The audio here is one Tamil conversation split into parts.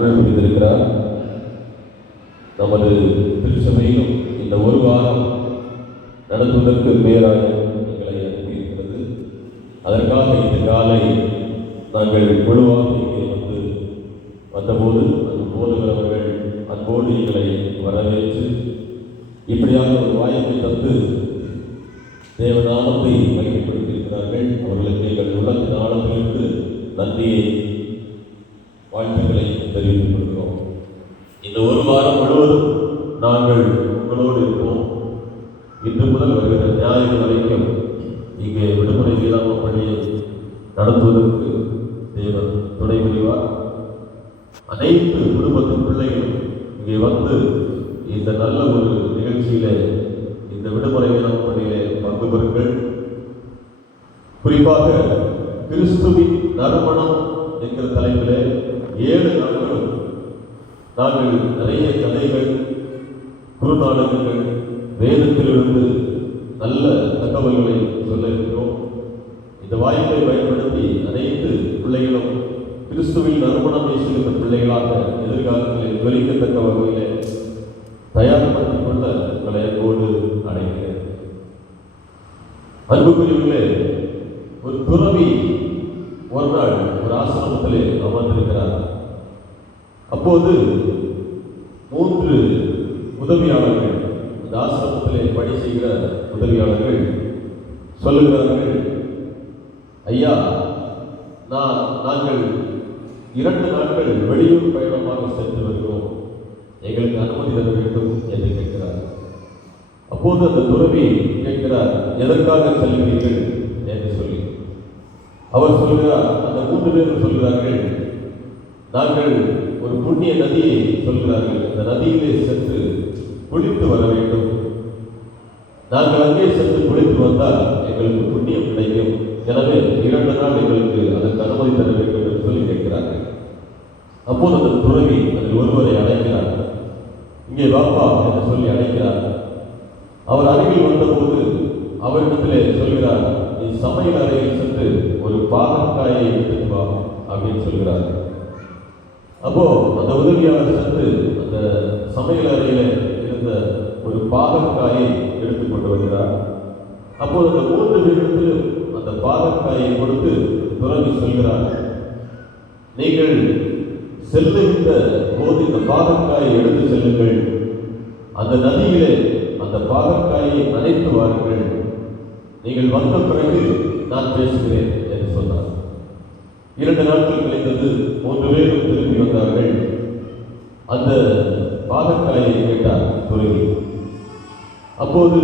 புரிந்திருக்கிறார். நமது திருச்சபையிலும் இந்த ஒரு வாரம் நடத்துவதற்கு பேராயம் எங்களை அனுப்பியிருக்கிறது. அதற்காக இந்த காலை நாங்கள் குழுவாக இங்கே வந்தபோது அந்த போதுகிறவர்கள் அன்போடு எங்களை வரவேற்று இப்படியாக ஒரு வாய்ப்பை தந்து தேவநாமத்தை மகிமைப்படுத்தியிருக்கிறார்கள். அவர்களுக்கு எங்கள் உள்ளத்தின் ஆழத்திலிருந்து நன்றியை வாழ்த்துக்களை தெரிவித்துக் கொள்கிறோம். இந்த ஒரு வாரம் முழுவதும் நாங்கள் உங்களோடு இருப்போம். இன்று முதல் வருகிற ஞாயிறு வரைக்கும் இங்கே விடுமுறை வேளாண்மை பணியை நடத்துவதற்கு தேவன் துணை புரிவார். அனைத்து குடும்பத்தின் பிள்ளைகளும் இங்கே வந்து இந்த நல்ல ஒரு நிகழ்ச்சியிலே இந்த விடுமுறை வேளாண்மை பணியிலே பங்கு பெறுங்கள். குறிப்பாக கிறிஸ்துவின் நறுமணம் என்கிற தலைப்பிலே 7 நாட்களும் நாங்கள் நிறைய கதைகள், குறுநாடகங்கள், வேதத்திலிருந்து நல்ல தகவல்களை சொல்ல இருக்கிறோம். இந்த வாய்ப்பை பயன்படுத்தி அனைத்து பிள்ளைகளும் கிறிஸ்துவின் நறுமணம் வீசுகின்ற பிள்ளைகளாக எதிர்காலத்தில் ஜொலிக்கத்தக்க வகையிலே தயார்படுத்திக் கொள்ள உங்களை அன்போடு அழைக்கிறேன். அன்புக்குரியவர்களே, ஒரு துறவி ஒரு நாள் ஒரு ஆசிரமத்திலே அமர்ந்திருக்கிறார். அப்போது 3 உதவியாளர்கள், அந்த ஆசிரமத்திலே பணி செய்கிற உதவியாளர்கள் சொல்லுகிறார்கள், ஐயா, நாங்கள் 2 நாட்கள் வெளியூர் பயணமாக சென்று வருகிறோம், எங்களுக்கு அனுமதி தர வேண்டும் என்று கேட்கிறார். அப்போது அந்த துறவி கேட்கிறார், எதற்காக செல்கிறீர்கள் என்று சொல்லி. அவர் சொல்கிறார், அந்த 3 பேரும் சொல்கிறார்கள், நாங்கள் ஒரு புண்ணிய நதியை சொல்கிறார்கள், அந்த நதியிலே சென்று குளித்து வர வேண்டும். நாங்கள் அங்கே சென்று குளித்து வந்தால் எங்களுக்கு புண்ணியம் கிடைக்கும். எனவே 2 நாள் எங்களுக்கு அதற்கு அனுமதி தர வேண்டும் என்று சொல்லி கேட்கிறார்கள். அப்போது அந்த துறவி அதில் ஒருவரை அழைக்கிறார். இங்கே வாப்பா என்று சொல்லி அழைக்கிறார். அவர் அருகில் வந்தபோது அவரிடத்திலே சொல்கிறார், நீ சமையல் அறையில் சென்று ஒரு பாகற்காயை எடுத்து வா அப்படின்னு சொல்கிறார். அப்போ அந்த உதவியாளர் சென்று அந்த சமையல் அறையில இருந்த ஒரு பாகற்காயை எடுத்துக்கொண்டு வருகிறார். அப்போது அந்த 3 பேரிடத்திலும் அந்த பாகற்காயை கொடுத்து துறவி சொல்கிறார், நீங்கள் செல்லுகின்ற போது இந்த பாகற்காயை எடுத்து செல்லுங்கள், அந்த நதியிலே அந்த பாகற்காயை நனைத்து வாருங்கள், நீங்கள் வந்த பிறகு நான் பேசுகிறேன் என்று சொன்னார். 2 நாட்கள் கழிந்தது. 3 பேரும் திரும்பி வந்தார்கள். அந்த பாகற்காயை கேட்டார் துறவி. அப்போது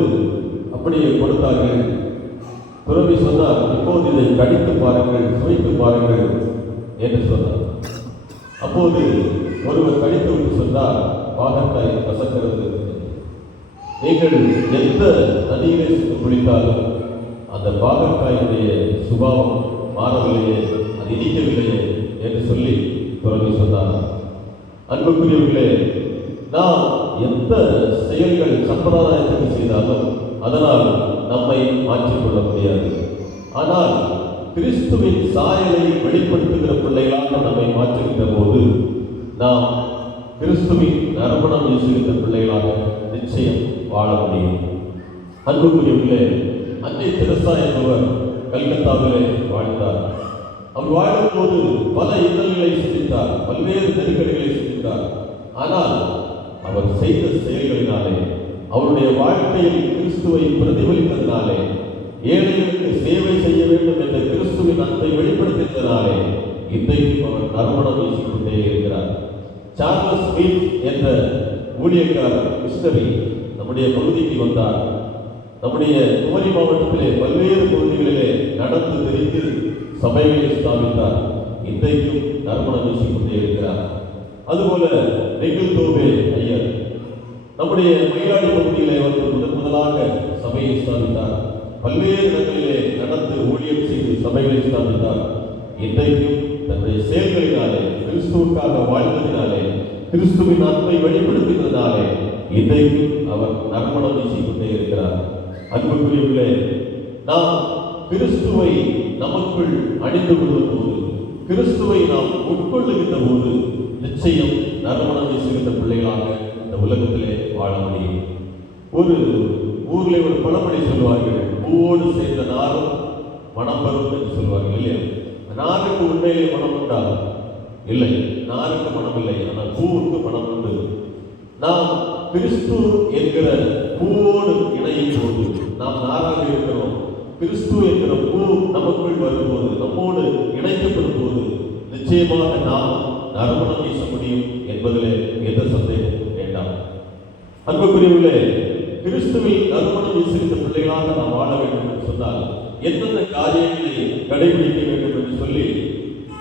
அப்படியே கொடுத்தார்கள். துறவி சொன்னார், இப்போது இதை கடித்து பாருங்கள், சுவைத்து பாருங்கள் என்று சொன்னார். அப்போது ஒருவர் கடித்து விட்டு சொன்னார், பாகற்காய் கசக்கிறது. நீங்கள் எந்த நதியிலே சென்று குளித்தாலும் அந்த பாகற்காயுடைய சுபாவம் மாறவில்லையே, அது இனிக்கவில்லையே என்று சொல்லி துறவி சொன்னார். அன்புக்குரியவர்களே, நாம் எந்த செயல்கள் சம்பிரதாயத்துக்கு செய்தாலும் அதனால் நம்மை மாற்றிக்கொள்ள முடியாது. ஆனால் கிறிஸ்துவின் சாயலை வெளிப்படுத்துகிற பிள்ளைகளாக நம்மை மாற்றுகின்ற போது நாம் கிறிஸ்துவின் நறுமணம் வீசுகின்ற பிள்ளைகளாக நிச்சயம் வாழ முடியும். அன்புக்குரியவர்களே, அன்னை தெரசா என்பவர் கல்கத்தாவிலே வாழ்ந்தார். அவர் வாழும்போது பல இன்னல்களை சந்தித்தார், பல்வேறு நெருக்கடிகளை சந்தித்தார். ஆனால் அவர் செய்த செயல்களினாலே, அவருடைய வாழ்க்கையில் கிறிஸ்துவை பிரதிபலித்ததினாலே, ஏழைகளுக்கு சேவை செய்ய வேண்டும் என்ற கிறிஸ்துவின் அன்பை வெளிப்படுத்தியதனாலே இன்றைக்கும் அவர் நறுமணம் வீசிக்கொண்டே இருக்கிறார். சார்லஸ் ஸ்மித் என்ற ஊழியக்காரர் மிஷனரி நம்முடைய பகுதிக்கு வந்தார். நம்முடைய குமரி மாவட்டத்திலே பல்வேறு பகுதிகளிலே நடந்து தெரிந்து சபைகளை ஸ்தாபித்தார். இன்றைக்கும் நறுமணம் வீசிக்கொண்டே இருக்கிறார். அதுபோல நெகிழ்தோவே ஐயர் நம்முடைய மயிலாடி பகுதியிலே வந்து முதலாக சபையை ஸ்தாபித்தார். பல்வேறு இடங்களிலே நடந்து ஊழியம் செய்து சபைகளை ஸ்தாபித்தார். இன்றைக்கும் தன்னுடைய செயல்களினாலே, கிறிஸ்துவுக்காக வாழ்ந்ததினாலே, கிறிஸ்துவின் அன்பை வெளிப்படுத்தினதினாலே இன்றைக்கும் அவர் நறுமணம் வீசிக்கொண்டே இருக்கிறார். அன்புக்குரியவர்களே, நாம் கிறிஸ்துவை நமக்குள் அணிந்து கொள்ளும் போது, கிறிஸ்துவை நாம் உட்கொள்ளுகின்ற போது நிச்சயம் நறுமணம் வீசுகின்ற பிள்ளைகளாக இந்த உலகத்திலே வாழ முடியும். ஒரு ஊரில் ஒரு பழமொழி சொல்வார்கள், பூவோடு சேர்ந்த நாரும் மனம் வரும் என்று சொல்வார்கள் இல்லையா? நாருக்கு உண்மையிலே மனம் உண்டா? இல்லை, நாருக்கு மனம் இல்லை, ஆனால் பூவுக்கு மனம் உண்டு. நாம் கிறிஸ்து என்கிற பூவோடு இணையும் போது நாம் நாராக இருக்கிறோம். கிறிஸ்து என்கிற பூ நமக்குள் வரும்போது, நம்மோடு இணைக்கப்படும் போது நிச்சயமாக நாம் நறுமணம் வீச முடியும் என்பதிலே எந்த சந்தேகமும் வேண்டாம். அன்புக்குரியவர்களே, கிறிஸ்துவில் நறுமணம் வீசுகின்ற பிள்ளைகளாக நாம் வாழ வேண்டும் என்று சொன்னால் எந்தெந்த காரியங்களை கடைபிடிக்க வேண்டும் என்று சொல்லி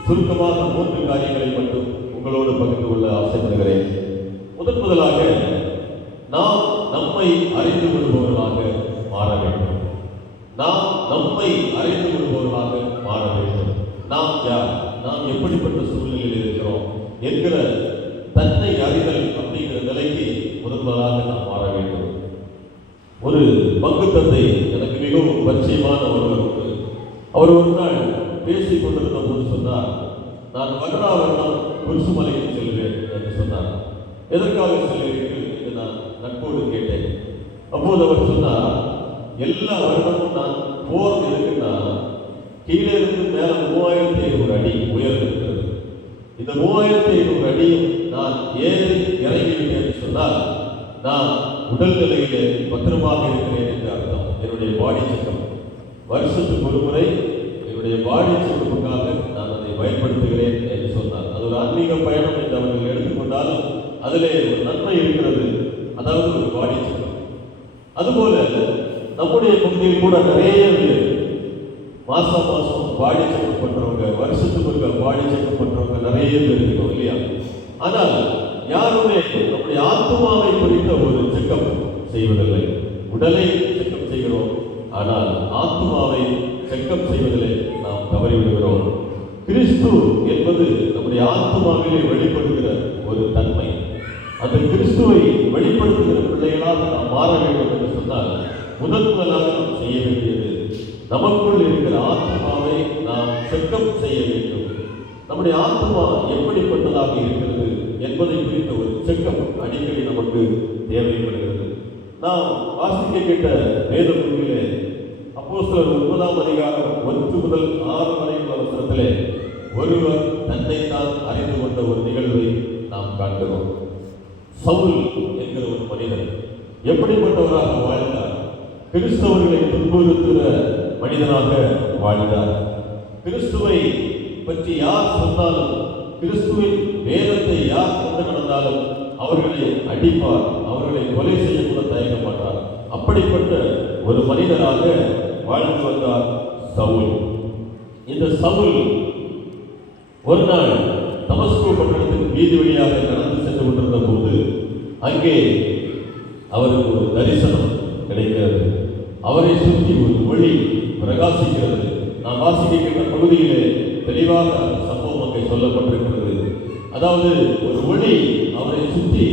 சுருக்கமாக 3 காரியங்களை மட்டும் உங்களோடு பகிர்ந்து கொள்ள ஆசைப்படுகிறேன். முதலாக நாம் நம்மை அறிந்து கொள்பவர்களாக மாற வேண்டும். நாம் நம்மை அறிந்து கொள்பவர்களாக மாற வேண்டும். நாம் யார், நாம் எப்படிப்பட்ட சூழ்நிலையில் இருக்கிறோம் என்கிற தன்னை அறிதல் அப்படிங்கிற நிலைக்கு முதலாக நாம் மாற வேண்டும். ஒரு பங்கு தந்தை எனக்கு மிகவும் பரிச்சயமான ஒருவர் உண்டு. அவர் ஒரு நாள் பேசிக் கொண்டிருந்த போது சொன்னார், நான் வருடா வருடம் குருசுமலைக்கு செல்வேன் என்று சொன்னார். எதற்காக செல்வீர்கள் என்று நான் நட்போடு கேட்டேன். அப்போது அவர் சொன்னார், எல்லா வருடமும் நான் போர் இருக்குன்னா கீழே இருந்து மேல 3500 அடி உயர்ந்து இருக்கிறது. இந்த 3500 அடியும் நான் ஏறி இறங்கிவிட்டேன் என்று சொன்னால் நான் உடல்நிலையிலே பத்திரமாக இருக்கிறேன் என்று அர்த்தம். என்னுடைய பாடி செக்கப் வருஷத்துக்கு ஒரு முறை என்னுடைய பாடி செக்கப்புக்காக நான் அதை பயன்படுத்துகிறேன் என்று சொன்னார். அது ஒரு ஆன்மீக பயணம் என்று அவர்கள் எடுத்துக்கொண்டாலும் அதிலே ஒரு நன்மை இருக்கிறது, அதாவது ஒரு பாடி செக்கப். அதுபோல நம்முடைய பகுதியில் கூட நிறைய பேர் மாசம் பாடி செக்கப் பண்றவங்க, வருஷத்துக்கு ஒரு பாடி செக்கப் பண்றவங்க நிறைய பேர் இருக்கோம் இல்லையா? ஆனால் யாருமே நம்முடைய ஆத்மாவை குறித்த ஒரு செக்கப் செய்வதில்லை. உடலை செக்கப் செய்கிறோம், ஆனால் ஆத்மாவை செக்கப் செய்வதிலே நாம் தவறிவிடுகிறோம். கிறிஸ்து என்பது நம்முடைய ஆத்மாவிலே வெளிப்படுகிற ஒரு தன்மை. அந்த கிறிஸ்துவை வெளிப்படுத்துகிற பிள்ளைகளாக நாம் மாற வேண்டும் என்று சொன்னால் முதலாக நாம் செய்ய வேண்டியது நமக்குள் இருக்கிற ஆத்மாவை நாம் செக்கப் செய்ய வேண்டும். நம்முடைய ஆத்மா எப்படிப்பட்டதாக இருக்கிறது என்பதை குறித்த ஒரு செக்கப் அடிக்கடி நமக்கு தேவைப்படுகிறது. நாம் வாசிக்க கேட்ட வேத நூலிலே அப்போஸ்தலர் 9ஆம் அதிகாரம் 1 முதல் 6 வரை உள்ள வசனத்திலே ஒருவர் தன்னைத்தான் அறிந்து கொண்ட ஒரு நிகழ்வை நாம் காண்கிறோம். சவுல் என்கிற ஒரு மனிதன் எப்படிப்பட்டவராக வாழ்ந்தார்? கிறிஸ்தவர்களை துன்புறுத்துகிற மனிதனாக வாழ்ந்தார். கிறிஸ்துவை பற்றி யார் சொன்னாலும், கிறிஸ்துவின் வேதத்தை யார் கொண்டு நடந்தாலும் அவர்களை அடிப்பார், அவர்களை கொலை செய்ய கூட தயங்க மாட்டார். அப்படிப்பட்ட ஒரு மனிதராக வாழ்ந்து வந்தார் சவுல். இந்த சவுல் ஒரு நாள் தமஸ்கு பட்டணத்துக்கு வீதி வழியாக நடந்து சென்று கொண்டிருந்த போது அங்கே அவருக்கு ஒரு தரிசனம் கிடைக்கிறது. அவரை சுற்றி ஒரு ஒளி பிரகாசிக்கிறது. நாம் வாசிக்கின்ற பகுதியிலே தெளிவாக சம்பவம் அங்கே சொல்லப்பட்டிருக்கிறது. அதாவது ஒரு ஒளி அவரை சுற்றி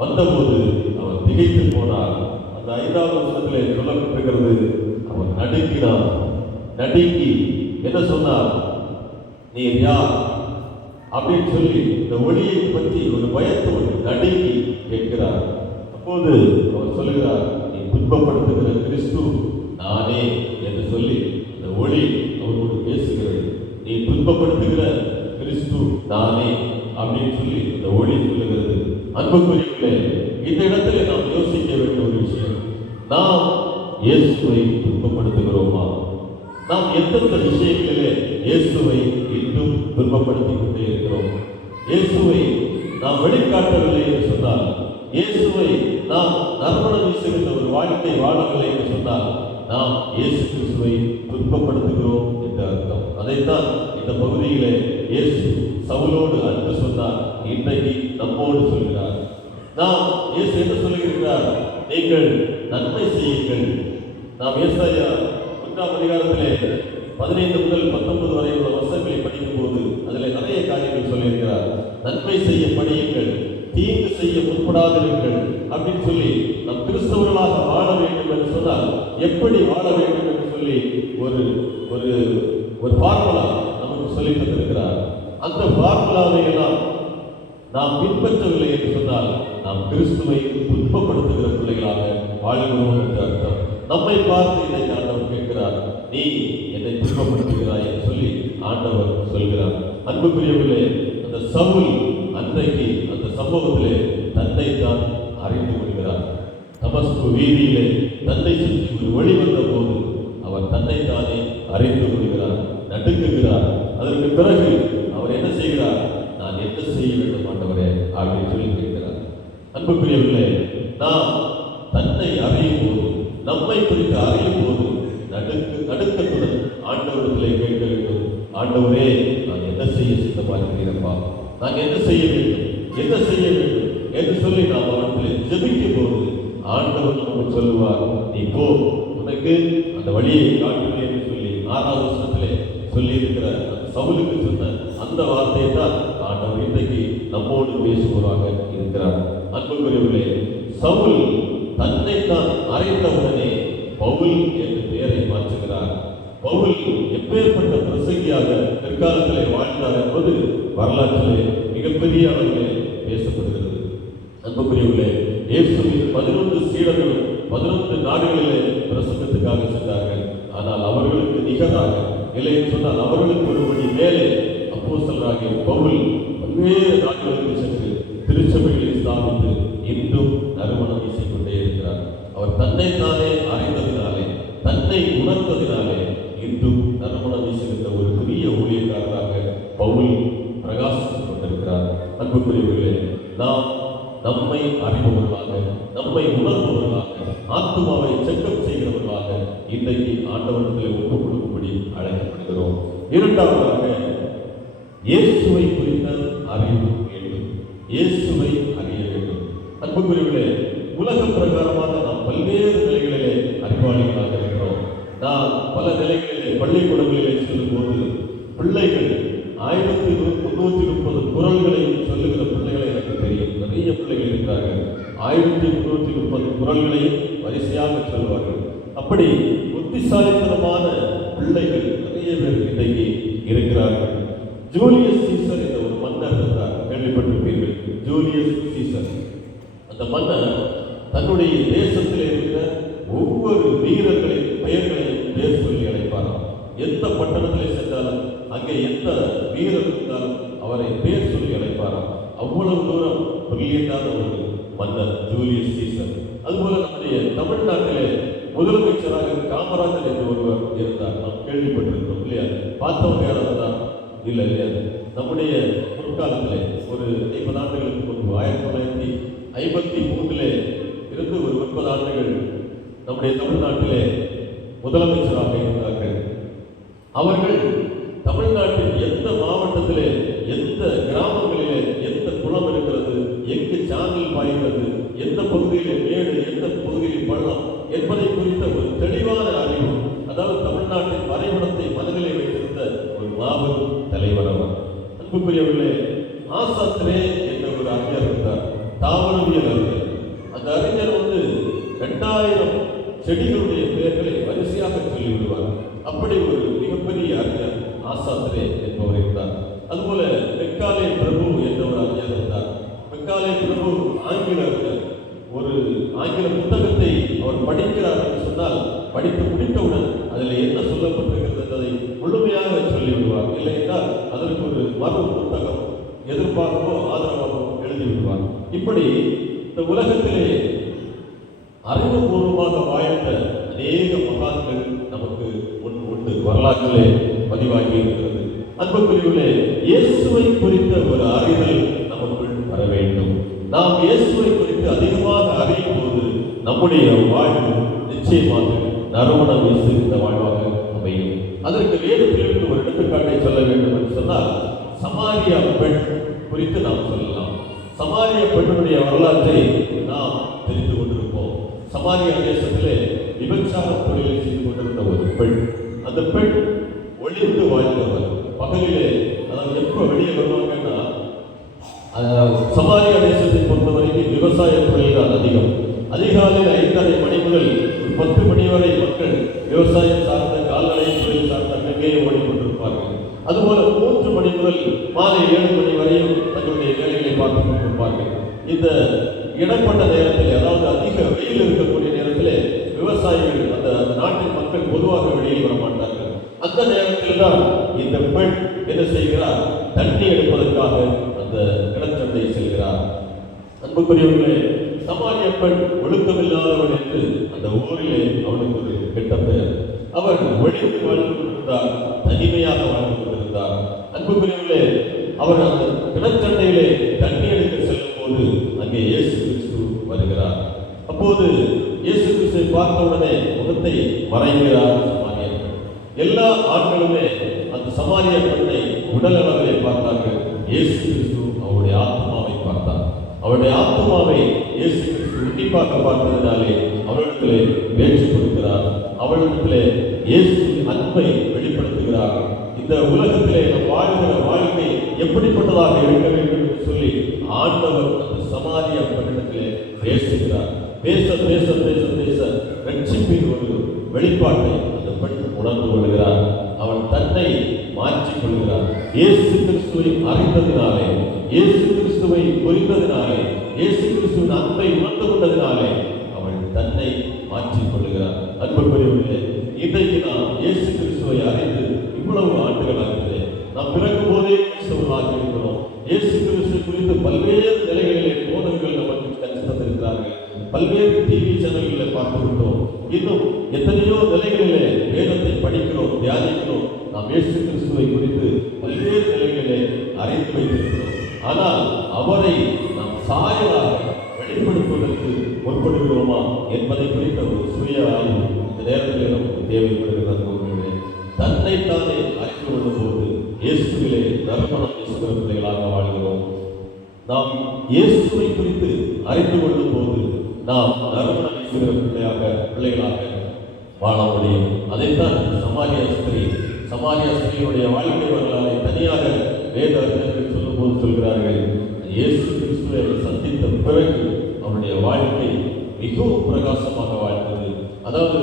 வந்தபோது அவர் திகைத்து போனார். அந்த 5ஆம் வசனத்திலே சொல்லப்பட்டிருக்கிறது, அவர் நடுங்கினார். நடுங்கி என்ன சொன்னார்? நீர் யார் அப்படின்னு சொல்லி இந்த ஒளியை பற்றி ஒரு பயத்தோடு நடுங்கி கேட்கிறார். அப்போது அவர் சொல்லுகிறார், நீ துன்பப்படுத்துகிற கிறிஸ்து நானே என்று சொல்லி அந்த ஒளி அவரோடு பேசுகிறது. நீ துன்பப்படுத்துகிற கிறிஸ்து நானே அப்படின்னு சொல்லி அந்த ஒளி சொல்லுகிறது. அன்புக்குரியவர்களே, இந்த இடத்துல நாம் யோசிக்க வேண்டிய ஒரு விஷயம், நாம் இயேசுவை துன்பப்படுத்துகிறோமா? நாம் எந்தெந்த விஷயங்களிலே இயேசுவை இன்னும் துன்பப்படுத்திக் கொண்டே இருக்கிறோம்? இயேசுவை நாம் வெளிக்காட்டவில்லை என்று சொன்னால், இயேசுவை நாம் நறுமணம் வீசுகின்ற ஒரு வாழ்க்கை வாழவில்லை என்று சொன்னால் நாம் இயேசு கிறிஸ்துவை துன்பப்படுத்துகிறோம் என்று அர்த்தம். அதைத்தான் இந்த பகுதியிலே இயேசு சவுலோடு அன்று சொன்னார், இன்றைக்கு நம்மோடு சொல்கிறார். நாம் இயேசு என்ன சொல்லுகிறார்? நீங்கள் நன்மை செய்யுங்கள். நாம் ஏசாயா 1ஆம் அதிகாரத்திலே 15 முதல் 19 வரை உள்ள வசனங்களை படிக்கும் போது அதில் நிறைய காரியங்கள் சொல்லியிருக்கிறார். நன்மை செய்ய படியுங்கள், தீங்கு செய்ய முற்படாதீர்கள் அப்படின்னு சொல்லி நம் கிறிஸ்தவர்களாக வாழ வேண்டும் என்று சொன்னால் எப்படி வாழ வேண்டும் என்று சொல்லி ஒரு ஒரு ஒரு ஃபார்முலா நமக்கு சொல்லி தந்திருக்கிறார். அந்த ஃபார்முலாவை எல்லாம் நாம் பின்பற்றவில்லை என்று சொன்னால் நாம் கிறிஸ்துவை துன்பப்படுத்துகிற பிள்ளைகளாக வாழ்கிறோம் என்று அர்த்தம். நம்மை பார்த்து இதை ஆண்டவர் கேட்கிறார், நீ என்னை துன்பப்படுத்துகிறாய் என்று சொல்லி ஆண்டவர் சொல்கிறார். அன்புக்குரியவர்களே, அந்த சவுல் அன்றைக்கு அந்த சம்பவத்திலே தன்னைத்தான் அறிந்து கொள்கிறார். தமஸ்கு வீதியிலே தன்னை சுற்றி ஒரு ஒளி வந்த போது அவர் தன்னைத்தானே அறிந்து கொள்கிறார், நடுங்குகிறார். அதற்கு பிறகு அவர் என்ன செய்கிறார்? நான் என்ன செய்ய வேண்டும் ஆண்டவரே அப்படின்னு சொல்லி கேட்கிறார். அன்புக்குரியவர்களே, நாம் தன்னை அறியும் போது, நம்மை குறித்து அறியும் போது நடுக்கத்துடன் ஆண்டவரிடத்திலே கேட்க வேண்டும். ஆண்டவரே, நான் என்ன செய்ய சித்தமாகிறீரப்பா, நான் என்ன செய்ய வேண்டும், என்ன செய்ய வேண்டும் என்று சொல்லி நாம் அவரிடத்திலே ஜெபிக்கும் போது ஆண்டவர் நமக்கு சொல்லுவார், நீ போ, உனக்கு அந்த வழியை காட்டுவேன் என்று சொல்லி 6வது வசனத்திலே சொல்லி இருக்கிற சவுலுக்கு சொன்ன அந்த வார்த்தையை தான் ஆண்டவர் இன்றைக்கு நம்மோடு பேசுவதாக இருக்கிறார். அன்புக்குரியவர்களே, சவுல் தன்னைத்தான் அறிந்தவுடனே பவுல் என்று பெயரை மாற்றுகிறார். பவுல் எப்பேற்பட்ட பிரசங்கியாக பிற்காலத்திலே வாழ்ந்தார் என்பது வரலாற்றிலே மிகப்பெரிய அளவிலே பேசப்படுகிறது. அன்புக்குரியவர்களே, இயேசுவின் 11 சீடர்கள் 11 நாடுகளிலே பிரசங்கத்துக்காக சென்றார்கள். ஆனால் அவர்களுக்கு நிகராக இல்லை என்று சொன்னால் அவர்களுக்கு ஒருபடி மேலே அப்போஸ்தலராகிய பவுல் பல்வேறு நாடுகளுக்கு சென்று திருச்சபைகளை ஸ்தாபித்து இன்றும் நறுமணம் வீசிக்கொண்டே இருக்கிறார். அவர் தன்னைத்தானே அறிந்ததினாலே, தன்னை உணர்ந்ததினாலே இன்றும் நறுமணம் வீசுகின்ற ஒரு பெரிய ஊழியக்காரராக பவுல் பிரகாசித்துக் கொண்டிருக்கிறார். அன்புக்குரியவர்களே, நாம் நம்மை அறிபவர்களாக, நம்மை உணர்பவர்களாக, ஆத்துமாவை செக்கப் செய்கிறவர்களாக இன்றைக்கு ஆண்டவரிடத்தில் ஒப்புக் கொடுக்கும்படி அழைக்கப்படுகிறோம். இரண்டாவதாக, இயேசுவை குறித்த அறிவு வேண்டும். இயேசுவை அறிய வேண்டும். அன்புக்குரியவர்களே, உலக பிரகாரமாக நாம் பல்வேறு நிலைகளிலே அறிவாளிகளாக இருக்கிறோம். நான் பல நிலைகளிலே பள்ளிக்கூடங்களிலே செல்லும் போது பிள்ளைகள் 1330 குறள்களை சொல்லுகிற பிள்ளைகளை எனக்கு தெரியும். நிறைய பிள்ளைகள் இருக்கிறார்கள். 1330 குறள்களையும் வரிசையாக சொல்வார்கள். அப்படி புத்திசாலித்தனமான பிள்ளைகள் நிறைய பேர் இன்றைக்கு இருக்கிறார்கள். ஜூலியஸ் சீசர் என்ற ஒரு மன்னர் இருந்தார், கேள்விப்பட்டிருப்பீர்கள். ஜூலியஸ் சீசர் அந்த மன்னர் தன்னுடைய தேசத்தில் இருக்கிற ஒவ்வொரு வீரர்களின் பெயர்களையும் பேர் சொல்லி அழைப்பாராம். எந்த பட்டணத்தில் சென்றாலும் அங்கே எந்த வீரர் இருந்தாலும் அவரை பேர் சொல்லி அழைப்பாராம். அவ்வளவு தூரம் பிரில்லியண்டான ஒரு மன்னர் ஜூலியஸ் சீசர். அதுபோல நம்முடைய தமிழ்நாட்டிலே முதலமைச்சராக காமராஜர் என்று ஒருவர் இருந்தார். நாம் கேள்விப்பட்டிருக்கிறோம் இல்லையா? பார்த்தவங்க யாராவது தான் இல்லை இல்லையா? நம்முடைய முற்காலத்திலே ஒரு 50 ஆண்டுகளுக்கு முன்பு 1953 இருந்து ஒரு 30 ஆண்டுகள் நம்முடைய தமிழ்நாட்டிலே முதலமைச்சராக இருந்தார்கள். அவர்கள் தமிழ்நாட்டின் எந்த மாவட்டத்திலே, எந்த கிராமங்களிலே எந்த குளம் இருக்கிறது, எங்கு சானல் பாய்கிறது, எந்த பகுதியிலே மேடு, எந்த பகுதியில் பள்ளம் என்பதை குறித்த ஒரு தெளிவான அறிவு, அதாவது தமிழ்நாட்டின் வரைபடத்தை மனதிலே வைத்திருந்த ஒரு மாபெரும் தலைவர் அவர். அன்புக்குரியவர்களே, ஆசாத்திரே என்ற ஒரு அறிஞர் இருந்தார், தாவரவியல் அறிஞர். அந்த அறிஞர் 2000 செடிகளுடைய பெயர்களை வரிசையாக சொல்லிவிடுவார். அப்படி ஒரு மிகப்பெரிய அறிஞர் ஆசாத்திரே என்பவர் இருந்தார். அதுபோல மெக்காலே பிரபு என்ற ஒரு அறிஞர் இருந்தார். மெக்காலே பிரபு ஆங்கில அறிஞர். ஒரு ஆங்கில புத்தகத்தை அவர் படிக்கிறார் என்று சொன்னால் படித்து முடித்தவுடன் அதில் என்ன சொல்லப்பட்டிருக்கிறது என்பதை முழுமையாக சொல்லிவிடுவார். இல்லை என்றால் அதற்கு ஒரு மறு புத்தகம் எதிர்பார்ப்போ ஆதரவாகவோ எழுதிவிடுவார். இப்படி இந்த உலகத்திலே அறிவுபூர்வமாக வாழ்ந்த அநேக மகான்கள் நமக்கு உண்டு, வரலாற்றிலே பதிவாகி இருக்கிறது. அன்புக்குரியவர்களே, இயேசுவை குறித்த ஒரு அறிதல் நமக்குள் வர வேண்டும். நாம் இயேசுவை குறித்து அதிகமாக அறியும் போது நம்முடைய வாழ்வு நிச்சயமாக நறுமணம் வீசுகின்ற வாழ்வாக அமையும். அதற்கு வேதத்திலிருந்து ஒரு எடுத்துக்காட்டை சொல்ல வேண்டும் என்று சொன்னால், சமாரியா பெண் குறித்து நாம் சொல்லலாம். சமாரியா பெண்ணுடைய வரலாற்றை நாம் தெரிந்து கொண்டிருப்போம். சமாரியா தேசத்திலே விபச்சார தொழிலை செய்து கொண்டிருந்த ஒரு பெண். அந்த பெண் ஒளிந்து வாழ்ந்தவர். பகலிலே, அதாவது எப்போ வெளியே வருவாங்கன்னா, சமாரியா தேசத்தை பொறுத்தவரைக்கும் விவசாய தொழில் தான் அதிகம். அதிகாலையில் 5:30 மணி முதல் 10 மணி வரை மக்கள் விவசாயம் சார்ந்த, கால்நடை தொழில் சார்ந்த அங்கேயே ஓடிக்கொண்டிருப்பார்கள். அதுபோல 3 மணி முதல் மாலை 7 மணி வரையும் தங்களுடைய வேலைகளை பார்த்துக் கொண்டிருப்பார்கள். இந்த இடப்பட்ட நேரத்தில், அதாவது அதிக வெயில் இருக்கக்கூடிய நேரத்தில் விவசாயிகள், அந்த நாட்டின் மக்கள் பொதுவாக வெளியில் வர மாட்டார்கள். அந்த நேரத்தில் தான் இந்த பெண் என்ன செய்கிறார்? தண்ணி எடுப்பதற்காக அந்த கிணற்றண்டை செல்கிறார். அன்புக்குரியவர்களே, சமாரிய பெண் ஒழுக்கமில்லாதவள் என்று அந்த ஊரிலே அவனுக்கு ஒரு கெட்ட பெயர். அவன் ஒழித்து வாழ்ந்து கொண்டிருந்தார், தனிமையாக வாழ்ந்து கொண்டிருந்தார். அன்புக்குரியவர்களே, அவர் அந்த கிணற்றண்டையிலே தண்ணி எடுக்க செல்லும் போது அங்கே இயேசு கிறிஸ்து வருகிறார். அப்போது இயேசு கிறிஸ்துவை பார்த்த உடனே முகத்தை மறைகிறார் சமாரிய பெண். எல்லா ஆண்களுமே அந்த சமாரிய பெண்ணை உடல் அளவிலே பார்த்தார்கள். இயேசு கிறிஸ்து அவருடைய ஆத்மாவை பார்த்தார். அவருடைய ஆத்மாவை இயேசு கிறிஸ்து உன்னிப்பாக பார்த்ததினாலே அவரிடத்திலே பேச்சு கொடுக்கிறார். அவரிடத்திலே இயேசு அன்பை வெளிப்படுத்துகிறார். இந்த உலகத்திலே நாம் வாழ்கிற வாழ்க்கை எப்படிப்பட்டதாக இருக்க வேண்டும் என்று சொல்லி ஆண்டவர் அந்த சமாரிய பெண்ணிடத்திலே பேசுகிறார். பேச பேச பேச பேச ரட்சிப்பின் ஒரு வெளிப்பாட்டை அந்த பெண் உணர்ந்து கொள்கிறார். அவன் தன்னை மாற்றிக் கொள்கிறார். இயேசு கிறிஸ்துவை அறிந்ததினாலே, இயேசு கிறிஸ்துவை புரிந்ததினாலே, இயேசு கிறிஸ்துவின் அன்பை உணர்ந்து கொண்டதினாலே அவள் தன்னை மாற்றிக் கொள்கிறார். அன்புக்குரியவர்களே, இன்றைக்கு நாம் இயேசு கிறிஸ்துவை அறிந்து இவ்வளவு ஆண்டுகள் ஆகிறது. நாம் பிறக்கும் போதே கிறிஸ்தவர்களாக இருக்கிறோம். இயேசு கிறிஸ்து குறித்து பல்வேறு நிலைகளிலே போதகர்கள் நமக்கு கற்றுத் தந்திருக்கிறார்கள். பல்வேறு டிவி சேனல்களை பார்த்துவிட்டோம். இன்னும் எத்தனையோ நிலைகளிலே வேதத்தை படிக்கிறோம், தியானிக்கிறோம். நாம் இயேசு கிறிஸ்துவை குறித்து பல்வேறு நிலைகளிலே அறிந்து வைத்திருக்கிறோம். ஆனால் அவரை நாம் சாயலாக வெளிப்படுத்துவதற்கு முற்படுகிறோமா என்பதை குறித்த ஒரு சுய ஆய்வு இந்த நேரத்தில் நமக்கு தேவைப்படுகிறது. தன்னைத்தானே அறிந்து கொள்ளும் போது இயேசுவிலே நறுமணம் வீசுகிற பிள்ளைகளாக வாழ்கிறோம். நாம் இயேசுவை குறித்து அறிந்து கொள்ளும் போது நாம் நறுமணம் வீசுகிற பிள்ளைகளாக வாழ முடியும். அதைத்தான் சமாரிய ஸ்திரீயுடைய வாழ்க்கை வரலாறை தனியாக வேத அறிஞர்கள் சொல்லும் போது சொல்கிறார்கள். இயேசு கிறிஸ்துவை சந்தித்த பிறகு அவருடைய வாழ்க்கை மிகவும் பிரகாசமாக வாழ்ந்தது. அதாவது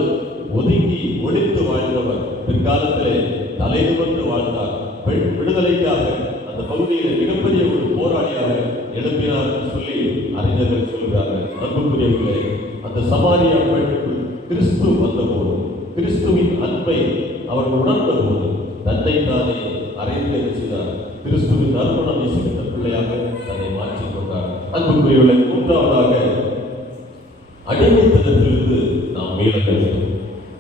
ஒதுங்கி ஒழித்து வாழ்ந்தவர் பிற்காலத்திலே தலை நிமிர்ந்து வாழ்ந்தார். பெண் விடுதலைக்காக அந்த பகுதியில் மிகப்பெரிய ஒரு போராளியாக எழுப்பினார் என்று சொல்லி அறிஞர்கள் சொல்கிறார்கள். அன்புக்குரியவர்களே, அந்த சமாரியா பெண்ணுக்குள் கிறிஸ்து வந்தபோது, கிறிஸ்துவின் அன்பை அவர் உணர்ந்த போது தன்னைத்தானே அறிந்து செய்தார். கிறிஸ்துவின் நறுமணம் வீசுகின்ற பிள்ளையாக தன்னை மாற்றிக் கொண்டார். அன்புக்குரியவர்களே, மூன்றாவதாக அடிமைத்தனத்திலிருந்து நாம் மீள வேண்டும்.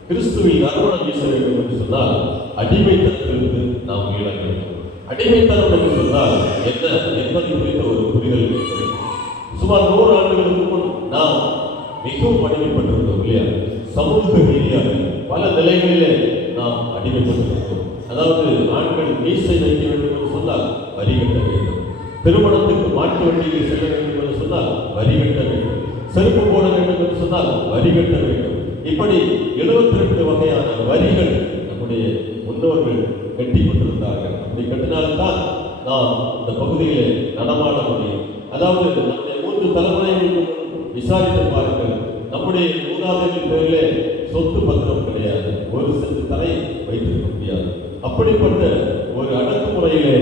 கிறிஸ்துவின் நறுமணம் வீச வேண்டும் என்று சொன்னால் அடிமைத்தனத்திலிருந்து நாம் மீள வேண்டும். அடிமைத்தனம் என்று சொன்னால் என்ன என்பதை குறித்த ஒரு புரிதல் இருக்கிறது. சுமார் 100 ஆண்டுகளுக்கு முன் நாம் மிகவும் அடிமைப்பட்டிருந்தோம் இல்லையா? சமூக ரீதியாக பல நிலைகளிலே நாம் அடிமைப்பட்டிருக்கிறோம். அதாவது ஆண்கள் மீசை வைக்க வேண்டும் என்று சொன்னால் வரி கட்ட வேண்டும். திருமணத்துக்கு மாட்டு வண்டியில் செல்ல வேண்டும் என்று சொன்னால் வரி கட்ட வேண்டும். செருப்பு போட வேண்டும் என்று சொன்னால் வரி கட்ட வேண்டும். இப்படி 72 வகையான வரிகள் நம்முடைய முன்னோர்கள் கட்டி கொண்டிருந்தார்கள். அப்படி கட்டினால்தான் நாம் இந்த பகுதியிலே நடமாட முடியும். அதாவது நம்முடைய 3 தலைமுறைகளுக்கு விசாரித்து பாருங்கள். நம்முடைய மூதாதையரின் பேரிலே சொத்து பத்திரம் கிடையாது. ஒரு சென்று தரை வைத்திருக்க முடியாது. அப்படிப்பட்ட ஒரு அடக்குமுறையிலே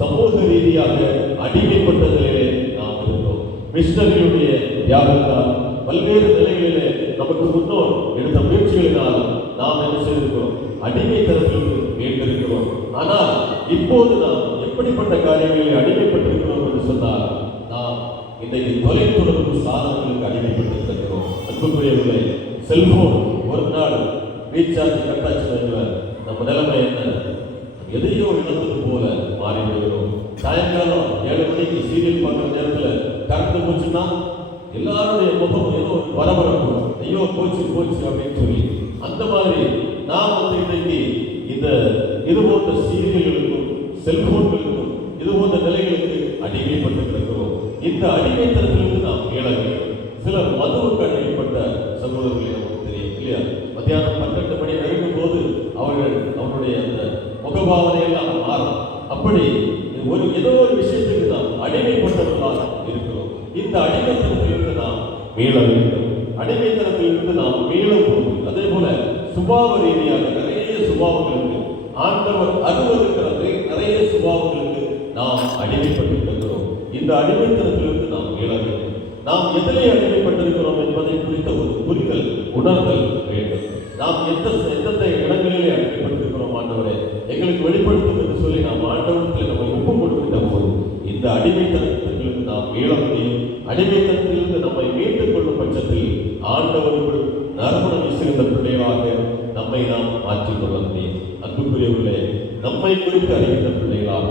சமூக ரீதியாக அடிமைப்பட்ட நிலையிலே நாம் இருக்கிறோம். மிஷனரியுடைய தியாகத்தால் பல்வேறு நிலைகளிலே நமக்கு முன்னோர் எடுத்த முயற்சிகளினால் நாம் என்ன செய்திருக்கிறோம்? அடிமைத்தனத்திற்கு மீண்டிருக்கிறோம். ஆனால் இப்போது நாம் எப்படிப்பட்ட காரியங்களில் அடிமைப்பட்டிருக்கிறோம் என்று சொன்னால், நாம் இன்றைக்கு தொலைத்தொடர்பு சாதனங்களுக்கு அடிமைப்பட்டிருக்கிறோம். அன்புக்குரியவர்களே, செல்போன் ஒரு நாள் ரீசார்ஜ் கட்டாச்சு, நம்ம நிலைமை என்ன? எதையோ இழந்தது போல மாறி வருகிறோம். சாயங்காலம் 7 மணிக்கு சீரியல் பார்க்குற நேரத்தில் கரண்ட் போச்சுன்னா எல்லாருடைய முகம் ஏதோ பரபரப்பு, ஐயோ போச்சு போச்சு அப்படின்னு சொல்லி, அந்த மாதிரி நாம் இன்றைக்கு இந்த இது போன்ற சீரியல்களுக்கும் செல்போன்களுக்கும் இது போன்ற நிலைகளுக்கு அடிமைப்பட்டு கிடக்கிறோம். இந்த அடிமைத்தனத்திலிருந்து நாம் மீள வேண்டும். சிலர் மதுவுக்கு அடிமைப்பட்ட சகோதரர்களை நமக்கு தெரியும் இல்லையா? மத்தியானம் 12 மணி நெருங்கும் போது அவருடைய அந்த முகபாவனை எல்லாம் மாறும். அப்படி ஏதோ ஒரு விஷயத்துக்கு நாம் அடிமைப்பட்டவர்களாக இருக்கிறோம். இந்த அடிமைத்தனத்திலிருந்து நாம் மீள வேண்டும். அடிமைத்தனத்திலிருந்து நாம் மீளும் போது அதே போல சுபாவ ரீதியாக நிறைய சுபாவங்களுக்கு ஆண்டவர் அருவருக்கிற நிறைய சுபாவங்களுக்கு நாம் அடிமைப்பட்டு இருக்கிறோம். இந்த அடிமைத்தனத்திலிருந்து நாம் மீள வேண்டும். நாம் எதிலே அடிமைப்பட்டிருக்கிறோம் என்பதை குறித்த ஒரு புரிதல், உணர்தல் வேண்டும். நாம் எந்தெந்த இடங்களிலே அடிமைப்பட்டிருக்கிறோம் ஆண்டவரே எங்களுக்கு வெளிப்படுத்தும் என்று சொல்லி நாம் ஆண்டவரத்தில் நம்மை ஒப்புக் கொடுக்கின்ற போது இந்த அடிமைத்தனத்திலிருந்து நாம் மீள முடியும். அடிமைத்தனத்திலிருந்து நம்மை மீட்டுக் கொள்ளும் பட்சத்தில் ஆண்டவருக்கு நறுமணம் வீசுகின்ற பிள்ளைகளாக நம்மை நாம் மாற்றிக்கொள்ள முடியும். அன்புக்குரியவர்களே, நம்மை குறித்து அறிகின்ற பிள்ளைகளாக,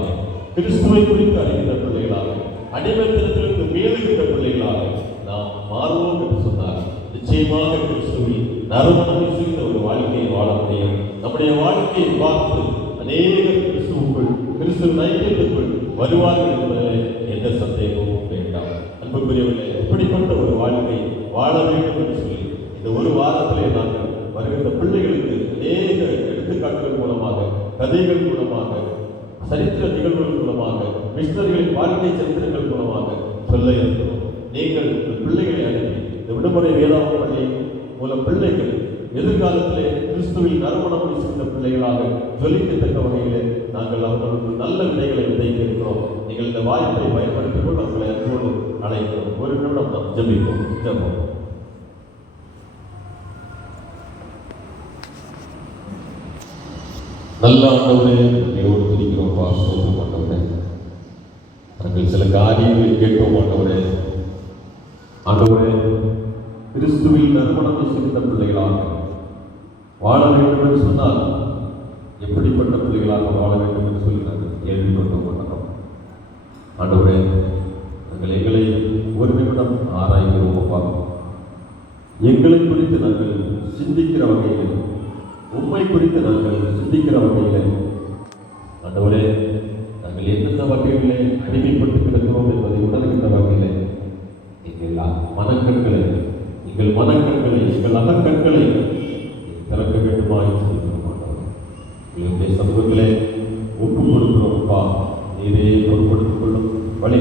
கிறிஸ்துவை குறித்து அறிகின்ற பிள்ளைகளாக, அடிமைத்தனத்திலிருந்து மீளுகின்ற பிள்ளைகளாக நாம் மாறுவோம் என்று சொன்னார். நிச்சயமாக கிறிஸ்துவில் நறுமணம் வீசுகின்ற ஒரு வாழ்க்கையை வாழ முடியும். நம்முடைய வாழ்க்கையை பார்த்து அநேகர் கிறிஸ்துவுக்குள், கிறிஸ்துவின் ஐக்கியத்துக்குள் வருவார்கள் என்பதில் எந்த சந்தேகமும் வேண்டாம். அன்புக்குரியவர்களே, இப்படிப்பட்ட ஒரு வாழ்க்கை வாழ வேண்டும் என்று சொல்லி இந்த ஒரு வாரத்திலே நாங்கள் வருகின்ற பிள்ளைகளுக்கு அநேக எடுத்துக்காட்டுகள் மூலமாக, கதைகள் மூலமாக, சரித்திர நிகழ்வுகள் மூலமாக, மிஷனரிகளின் வாழ்க்கை சரித்திரங்கள் மூலமாக சொல்ல இருக்கிறோம். நீங்கள் பிள்ளைகளை அனுப்பி இந்த விடுமுறை வேதாகம பள்ளி மூலம் பிள்ளைகள் எதிர்காலத்திலே கிறிஸ்துவில் நறுமணம் வீசுகின்ற பிள்ளைகளாக ஜொலிக்கத்தக்க வகையிலே நாங்கள் அவர்களுக்கு நல்ல விதைகளை விதைக்க இருக்கிறோம். நீங்கள் இந்த வாய்ப்பை பயன்படுத்திக் கொண்டு அவர்களை அன்போடு அழைக்கிறோம். ஒரு நிமிடம் நாம் ஜெபிப்போம். ஜெபம். நல்ல ஆண்டவரே, நீரோடு துதிக்கிறோம். பாசம் ஆண்டவரே, நாங்கள் சில காரியங்களை கேட்போம் ஆண்டவரே. ஆண்டவரே, கிறிஸ்துவில் நறுமணம் வீசுகின்ற பிள்ளைகளாக வாழ வேண்டும் என்று சொன்னால் எப்படிப்பட்ட பிள்ளைகளாக வாழ வேண்டும் என்று சொல்லி நாங்கள் கேள்விப்பட்டோம் மாட்டோம். ஆண்டவரே, நாங்கள் எங்களை ஒரு நிமிடம் ஆராய்கிறோம் அப்பா. எங்களை குறித்து நாங்கள் சிந்திக்கிற வகையில், உண்மை குறித்து நாங்கள் சிந்திக்கிற வகையில் ஆண்டவரே, நாங்கள் எந்தெந்த வகையிலே அடிமைப்பட்டு கிடக்கிறோம் என்பதை உணர்கின்ற வகையிலே எங்கள் மனக்கண்களை, எங்கள் அகக்கண்களை திறக்க வேண்டுமாய் எங்களுடைய சமூகங்களே ஒப்புக் கொடுக்கிறோம் அப்பா. நீரே பொறுப்படுத்திக் கொள்ளும், வழி